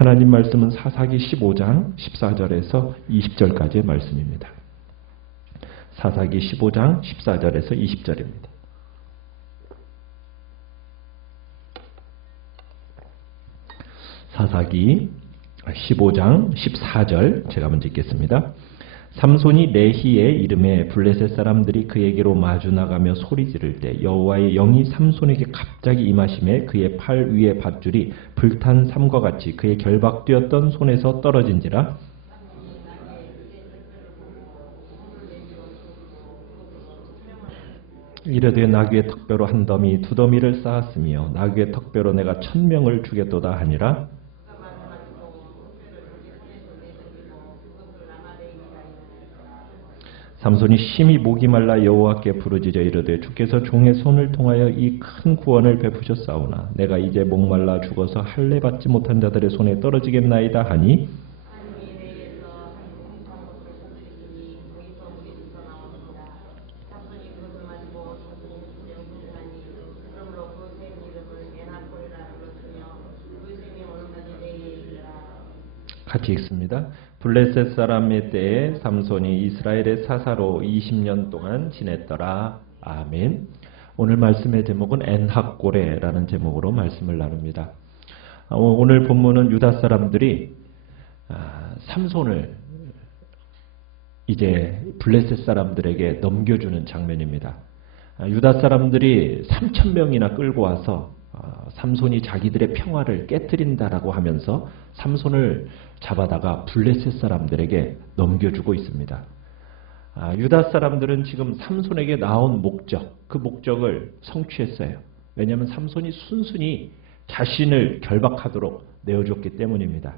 하나님 말씀은 사사기 15장 14절에서 20절까지의 말씀입니다. 사사기 15장 14절에서 20절입니다. 사사기 15장 14절 제가 먼저 읽겠습니다. 삼손이 레히의 이름에 블레셋 사람들이 그에게로 마주 나가며 소리 지를 때 여호와의 영이 삼손에게 갑자기 임하심에 그의 팔 위에 밧줄이 불탄 삼과 같이 그의 결박되었던 손에서 떨어진지라. 이르되 나귀의 턱뼈로 한 더미 두 더미를 쌓았으며 나귀의 턱뼈로 내가 1000명을 주겠도다 하니라. 삼손이 심히 목이 말라 여호와께 부르짖어 이르되 주께서 종의 손을 통하여 이 큰 구원을 베푸셨사오나 내가 이제 목말라 죽어서 할례 받지 못한 자들의 손에 떨어지겠나이다 하니. 같이 읽습니다. 블레셋 사람의 때에 삼손이 이스라엘의 사사로 20년 동안 지냈더라. 아멘. 오늘 말씀의 제목은 엔학고레라는 제목으로 말씀을 나눕니다. 오늘 본문은 유다 사람들이 삼손을 이제 블레셋 사람들에게 넘겨주는 장면입니다. 유다 사람들이 3000명이나 끌고 와서 삼손이 자기들의 평화를 깨뜨린다라고 하면서 삼손을 잡아다가 블레셋 사람들에게 넘겨주고 있습니다. 유다 사람들은 지금 삼손에게 나온 목적, 그 목적을 성취했어요. 왜냐하면 삼손이 순순히 자신을 결박하도록 내어줬기 때문입니다.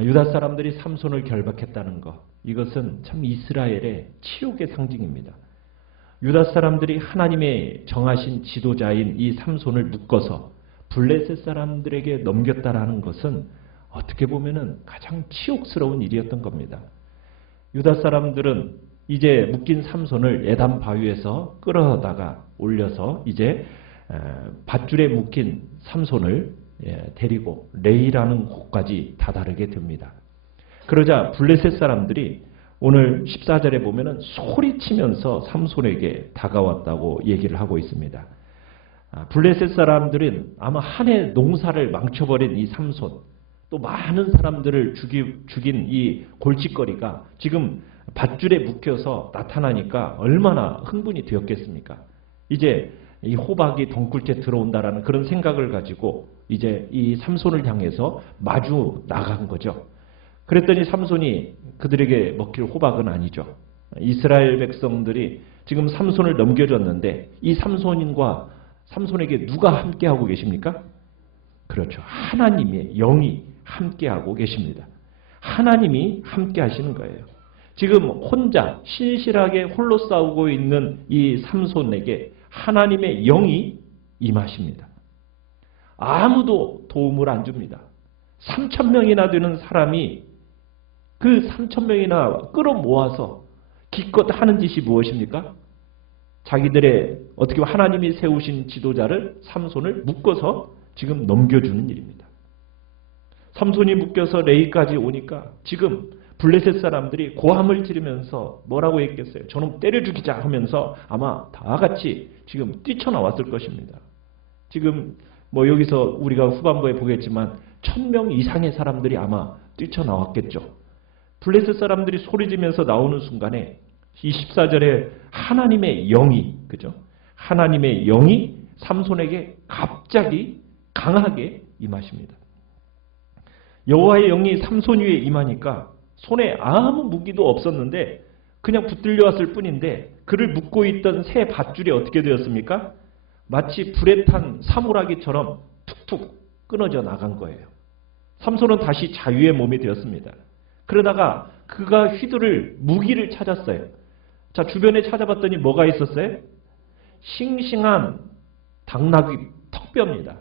유다 사람들이 삼손을 결박했다는 것, 이것은 참 이스라엘의 치욕의 상징입니다. 유다 사람들이 하나님의 정하신 지도자인 이 삼손을 묶어서 블레셋 사람들에게 넘겼다라는 것은 어떻게 보면은 가장 치욕스러운 일이었던 겁니다. 유다 사람들은 이제 묶인 삼손을 에담 바위에서 끌어다가 올려서 이제 밧줄에 묶인 삼손을 데리고 레이라는 곳까지 다다르게 됩니다. 그러자 블레셋 사람들이 오늘 14절에 보면은 소리치면서 삼손에게 다가왔다고 얘기를 하고 있습니다. 블레셋 사람들은 아마 한 해 농사를 망쳐버린 이 삼손, 또 많은 사람들을 죽인 이 골칫거리가 지금 밧줄에 묶여서 나타나니까 얼마나 흥분이 되었겠습니까? 이제 이 호박이 덩굴째 들어온다라는 그런 생각을 가지고 이제 이 삼손을 향해서 마주 나간 거죠. 그랬더니 삼손이 그들에게 먹힐 호박은 아니죠. 이스라엘 백성들이 지금 삼손을 넘겨줬는데 이 삼손에게 누가 함께하고 계십니까? 그렇죠. 하나님의 영이 함께하고 계십니다. 하나님이 함께하시는 거예요. 지금 혼자 신실하게 홀로 싸우고 있는 이 삼손에게 하나님의 영이 임하십니다. 아무도 도움을 안 줍니다. 3000명이나 되는 사람이 그 3000명이나 끌어모아서 기껏 하는 짓이 무엇입니까? 자기들의 어떻게 하나님이 세우신 지도자를 삼손을 묶어서 지금 넘겨주는 일입니다. 삼손이 묶여서 레이까지 오니까 지금 블레셋 사람들이 고함을 지르면서 뭐라고 했겠어요? 저놈 때려 죽이자 하면서 아마 다 같이 지금 뛰쳐나왔을 것입니다. 지금 뭐 여기서 우리가 후반부에 보겠지만 1000명 이상의 사람들이 아마 뛰쳐나왔겠죠. 블레셋 사람들이 소리지면서 나오는 순간에 24절에 하나님의 영이, 그죠? 하나님의 영이 삼손에게 갑자기 강하게 임하십니다. 여호와의 영이 삼손 위에 임하니까 손에 아무 무기도 없었는데 그냥 붙들려 왔을 뿐인데 그를 묶고 있던 새 밧줄이 어떻게 되었습니까? 마치 불에 탄 사물하기처럼 툭툭 끊어져 나간 거예요. 삼손은 다시 자유의 몸이 되었습니다. 그러다가 그가 휘두를 무기를 찾았어요. 자, 주변에 찾아봤더니 뭐가 있었어요? 싱싱한 당나귀 턱뼈입니다.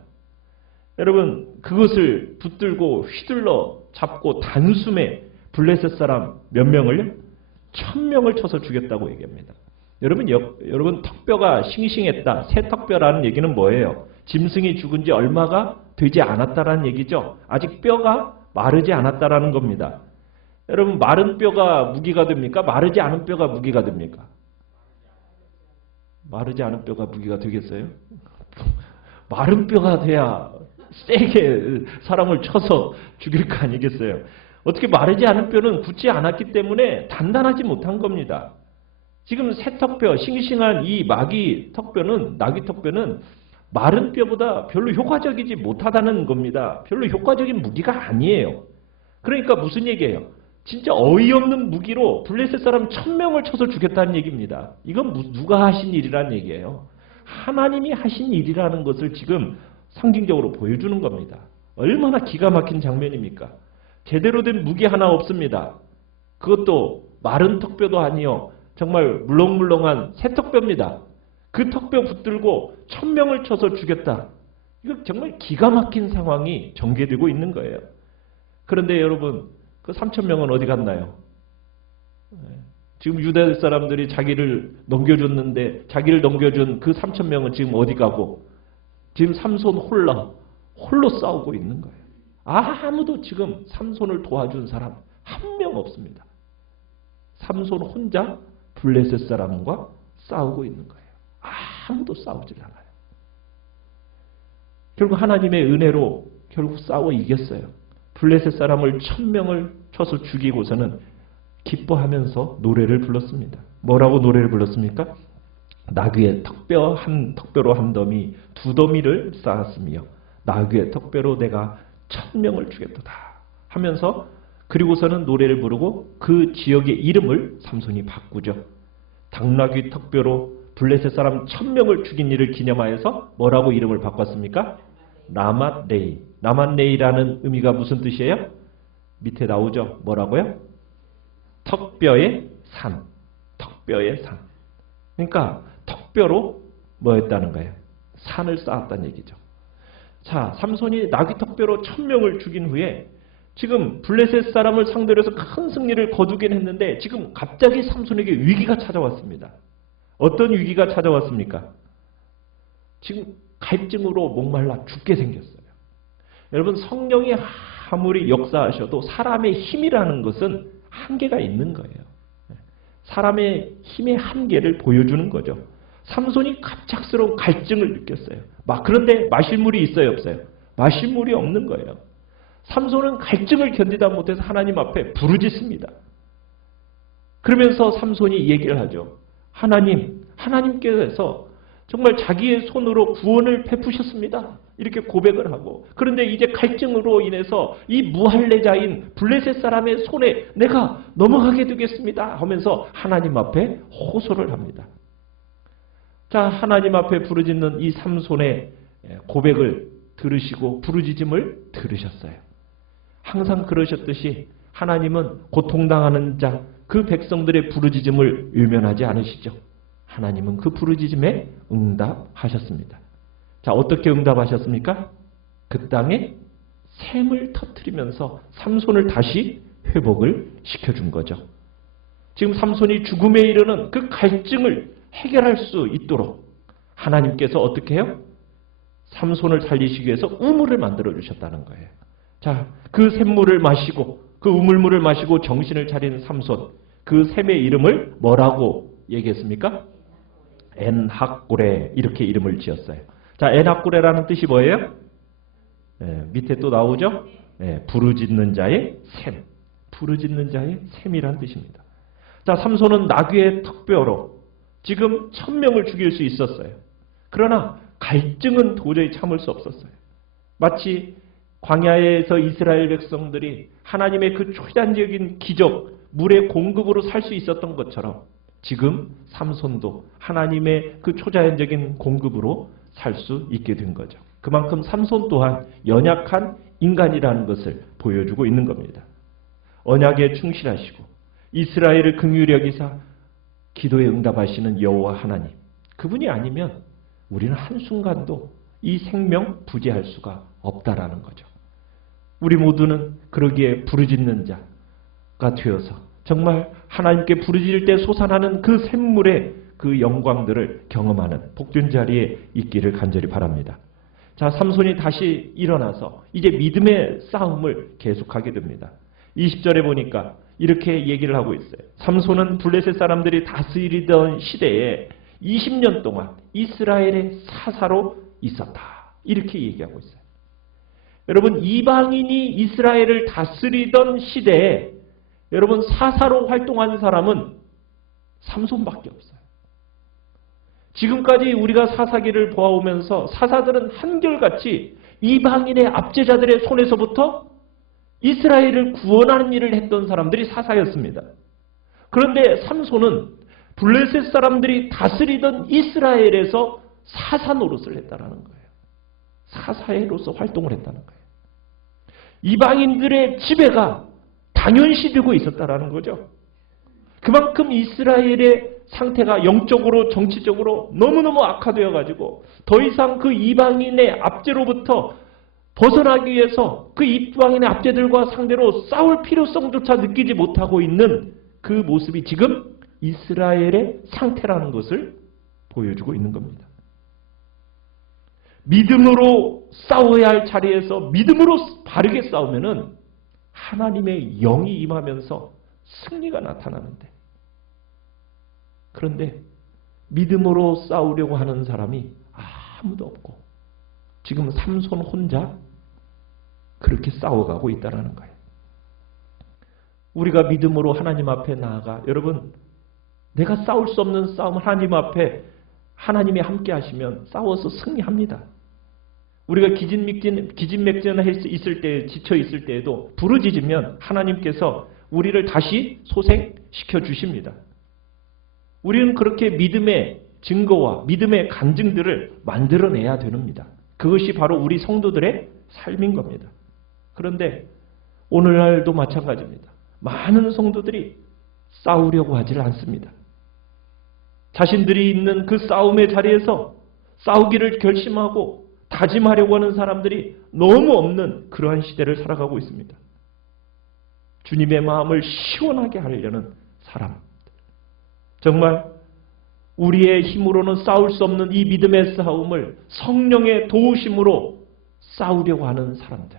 여러분, 그것을 붙들고 휘둘러 잡고 단숨에 블레셋 사람 몇 명을요? 1000명을 쳐서 죽였다고 얘기합니다. 여러분 턱뼈가 싱싱했다. 새 턱뼈라는 얘기는 뭐예요? 짐승이 죽은 지 얼마가 되지 않았다라는 얘기죠. 아직 뼈가 마르지 않았다라는 겁니다. 여러분, 마른 뼈가 무기가 됩니까? 마르지 않은 뼈가 무기가 됩니까? 마르지 않은 뼈가 무기가 되겠어요? 마른 뼈가 돼야 세게 사람을 쳐서 죽일 거 아니겠어요? 어떻게 마르지 않은 뼈는 굳지 않았기 때문에 단단하지 못한 겁니다. 지금 새턱뼈, 싱싱한 이 낙이 턱뼈는 마른 뼈보다 별로 효과적이지 못하다는 겁니다. 별로 효과적인 무기가 아니에요. 그러니까 무슨 얘기예요? 진짜 어이없는 무기로 블레셋 사람 1000명을 쳐서 죽였다는 얘기입니다. 이건 누가 하신 일이라는 얘기예요. 하나님이 하신 일이라는 것을 지금 상징적으로 보여주는 겁니다. 얼마나 기가 막힌 장면입니까? 제대로 된 무기 하나 없습니다. 그것도 마른 턱뼈도 아니요. 정말 물렁물렁한 새턱뼈입니다. 그 턱뼈 붙들고 1000명을 쳐서 죽였다. 이거 정말 기가 막힌 상황이 전개되고 있는 거예요. 그런데 여러분, 그 3000명은 어디 갔나요? 지금 유대 사람들이 자기를 넘겨줬는데 자기를 넘겨준 그 3000명은 지금 어디 가고 지금 삼손 홀로 싸우고 있는 거예요. 아무도 지금 삼손을 도와준 사람 한 명 없습니다. 삼손 혼자 블레셋 사람과 싸우고 있는 거예요. 아무도 싸우질 않아요. 결국 하나님의 은혜로 결국 싸워 이겼어요. 블레셋 사람을 1000명을 쳐서 죽이고서는 기뻐하면서 노래를 불렀습니다. 뭐라고 노래를 불렀습니까? 나귀의 턱뼈로 한 더미, 2더미를 쌓았으며 나귀의 턱뼈로 내가 1000명을 죽였도다 하면서, 그리고서는 노래를 부르고 그 지역의 이름을 삼손이 바꾸죠. 당나귀 턱뼈로 블레셋 사람 1000명을 죽인 일을 기념하여서 뭐라고 이름을 바꿨습니까? 라맛레이. 라맛레이라는 의미가 무슨 뜻이에요? 밑에 나오죠. 뭐라고요? 턱뼈의 산. 턱뼈의 산. 그러니까 턱뼈로 뭐였다는 거예요? 산을 쌓았다는 얘기죠. 자, 삼손이 나귀 턱뼈로 1000명을 죽인 후에 지금 블레셋 사람을 상대로 해서 큰 승리를 거두긴 했는데 지금 갑자기 삼손에게 위기가 찾아왔습니다. 어떤 위기가 찾아왔습니까? 지금 갈증으로 목말라 죽게 생겼어요. 여러분, 성령이 아무리 역사하셔도 사람의 힘이라는 것은 한계가 있는 거예요. 사람의 힘의 한계를 보여주는 거죠. 삼손이 갑작스러운 갈증을 느꼈어요. 그런데 마실 물이 있어요, 없어요? 마실 물이 없는 거예요. 삼손은 갈증을 견디다 못해서 하나님 앞에 부르짖습니다. 그러면서 삼손이 얘기를 하죠. 하나님께서 정말 자기의 손으로 구원을 베푸셨습니다. 이렇게 고백을 하고, 그런데 이제 갈증으로 인해서 이 무할례자인 블레셋 사람의 손에 내가 넘어가게 되겠습니다 하면서 하나님 앞에 호소를 합니다. 자, 하나님 앞에 부르짖는 이 삼손의 고백을 들으시고 부르짖음을 들으셨어요. 항상 그러셨듯이 하나님은 고통당하는 자, 그 백성들의 부르짖음을 외면하지 않으시죠. 하나님은 그 부르짖음에 응답하셨습니다. 자, 어떻게 응답하셨습니까? 그 땅에 샘을 터뜨리면서 삼손을 다시 회복을 시켜준 거죠. 지금 삼손이 죽음에 이르는 그 갈증을 해결할 수 있도록 하나님께서 어떻게 해요? 삼손을 살리시기 위해서 우물을 만들어 주셨다는 거예요. 자, 그 샘물을 마시고, 그 우물물을 마시고 정신을 차린 삼손, 그 샘의 이름을 뭐라고 얘기했습니까? 엔학고레, 이렇게 이름을 지었어요. 자, 엔학고레라는 뜻이 뭐예요? 밑에 또 나오죠? 부르짖는 자의 샘. 부르짖는 자의 샘이란 뜻입니다. 자, 삼손은 나귀의 턱뼈로 지금 1000명을 죽일 수 있었어요. 그러나 갈증은 도저히 참을 수 없었어요. 마치 광야에서 이스라엘 백성들이 하나님의 그 초자연적인 기적, 물의 공급으로 살 수 있었던 것처럼 지금 삼손도 하나님의 그 초자연적인 공급으로 살 수 있게 된 거죠. 그만큼 삼손 또한 연약한 인간이라는 것을 보여주고 있는 겁니다. 언약에 충실하시고 이스라엘을 긍휼히 여기사 기도에 응답하시는 여호와 하나님, 그분이 아니면 우리는 한순간도 이 생명 부재할 수가 없다라는 거죠. 우리 모두는 그러기에 부르짖는 자가 되어서 정말 하나님께 부르짖을 때 솟아나는 그 샘물의 그 영광들을 경험하는 복된 자리에 있기를 간절히 바랍니다. 자, 삼손이 다시 일어나서 이제 믿음의 싸움을 계속하게 됩니다. 20절에 보니까 이렇게 얘기를 하고 있어요. 삼손은 블레셋 사람들이 다스리던 시대에 20년 동안 이스라엘의 사사로 있었다. 이렇게 얘기하고 있어요. 여러분, 이방인이 이스라엘을 다스리던 시대에 여러분 사사로 활동한 사람은 삼손밖에 없어요. 지금까지 우리가 사사기를 보아오면서 사사들은 한결같이 이방인의 압제자들의 손에서부터 이스라엘을 구원하는 일을 했던 사람들이 사사였습니다. 그런데 삼손은 블레셋 사람들이 다스리던 이스라엘에서 사사 노릇을 했다는 거예요. 사사로서 활동을 했다는 거예요. 이방인들의 지배가 당연시되고 있었다는 거죠. 그만큼 이스라엘의 상태가 영적으로 정치적으로 너무너무 악화되어 가지고 더 이상 그 이방인의 압제로부터 벗어나기 위해서 그 이방인의 압제들과 상대로 싸울 필요성조차 느끼지 못하고 있는 그 모습이 지금 이스라엘의 상태라는 것을 보여주고 있는 겁니다. 믿음으로 싸워야 할 자리에서 믿음으로 바르게 싸우면은 하나님의 영이 임하면서 승리가 나타나는데, 그런데 믿음으로 싸우려고 하는 사람이 아무도 없고 지금 삼손 혼자 그렇게 싸워가고 있다는 거예요. 우리가 믿음으로 하나님 앞에 나아가, 여러분, 내가 싸울 수 없는 싸움 하나님 앞에 하나님이 함께 하시면 싸워서 승리합니다. 우리가 기진맥진할 수 있을 때, 지쳐 있을 때에도 부르짖으면 하나님께서 우리를 다시 소생시켜 주십니다. 우리는 그렇게 믿음의 증거와 믿음의 간증들을 만들어내야 됩니다. 그것이 바로 우리 성도들의 삶인 겁니다. 그런데 오늘날도 마찬가지입니다. 많은 성도들이 싸우려고 하질 않습니다. 자신들이 있는 그 싸움의 자리에서 싸우기를 결심하고 다짐하려고 하는 사람들이 너무 없는 그러한 시대를 살아가고 있습니다. 주님의 마음을 시원하게 하려는 사람, 정말 우리의 힘으로는 싸울 수 없는 이 믿음의 싸움을 성령의 도우심으로 싸우려고 하는 사람들,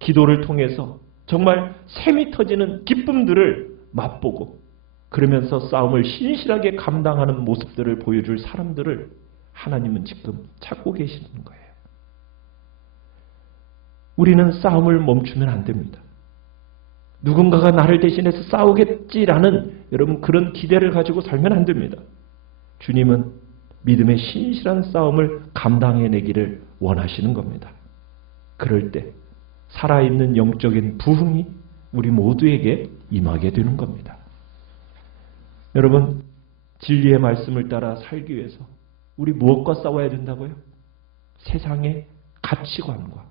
기도를 통해서 정말 샘이 터지는 기쁨들을 맛보고 그러면서 싸움을 신실하게 감당하는 모습들을 보여줄 사람들을 하나님은 지금 찾고 계시는 거예요. 우리는 싸움을 멈추면 안 됩니다. 누군가가 나를 대신해서 싸우겠지라는 여러분 그런 기대를 가지고 살면 안 됩니다. 주님은 믿음의 신실한 싸움을 감당해내기를 원하시는 겁니다. 그럴 때 살아있는 영적인 부흥이 우리 모두에게 임하게 되는 겁니다. 여러분, 진리의 말씀을 따라 살기 위해서 우리 무엇과 싸워야 된다고요? 세상의 가치관과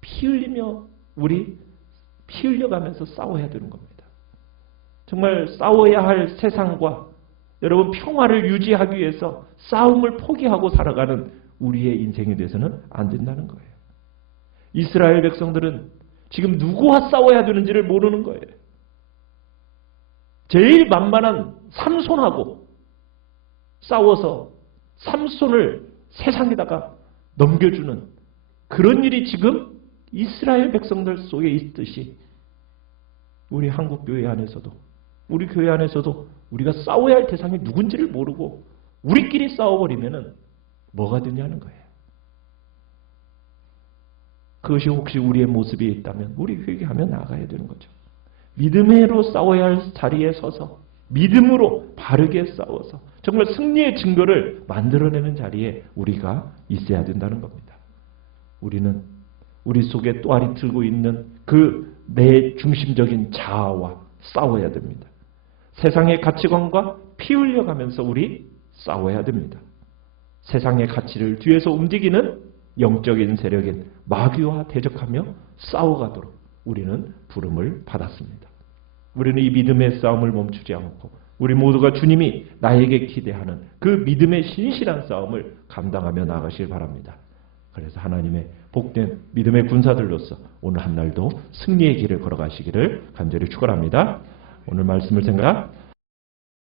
피 흘리며 우리 피 흘려가면서 싸워야 되는 겁니다. 정말 싸워야 할 세상과 여러분 평화를 유지하기 위해서 싸움을 포기하고 살아가는 우리의 인생이 돼서는 안 된다는 거예요. 이스라엘 백성들은 지금 누구와 싸워야 되는지를 모르는 거예요. 제일 만만한 삼손하고 싸워서 삼손을 세상에다가 넘겨주는 그런 일이 지금 이스라엘 백성들 속에 있듯이 우리 한국교회 안에서도 우리 교회 안에서도 우리가 싸워야 할 대상이 누군지를 모르고 우리끼리 싸워버리면 뭐가 되냐는 거예요. 그것이 혹시 우리의 모습이 있다면 우리 회개하며 나가야 되는 거죠. 믿음으로 싸워야 할 자리에 서서 믿음으로 바르게 싸워서 정말 승리의 증거를 만들어내는 자리에 우리가 있어야 된다는 겁니다. 우리는 우리 속에 또아리 들고 있는 그 내 중심적인 자아와 싸워야 됩니다. 세상의 가치관과 피 흘려가면서 우리 싸워야 됩니다. 세상의 가치를 뒤에서 움직이는 영적인 세력인 마귀와 대적하며 싸워가도록 우리는 부름을 받았습니다. 우리는 이 믿음의 싸움을 멈추지 않고 우리 모두가 주님이 나에게 기대하는 그 믿음의 신실한 싸움을 감당하며 나가길 바랍니다. 그래서 하나님의 복된 믿음의 군사들로서 오늘 한 날도 승리의 길을 걸어가시기를 간절히 축원합니다. 오늘 말씀을 생각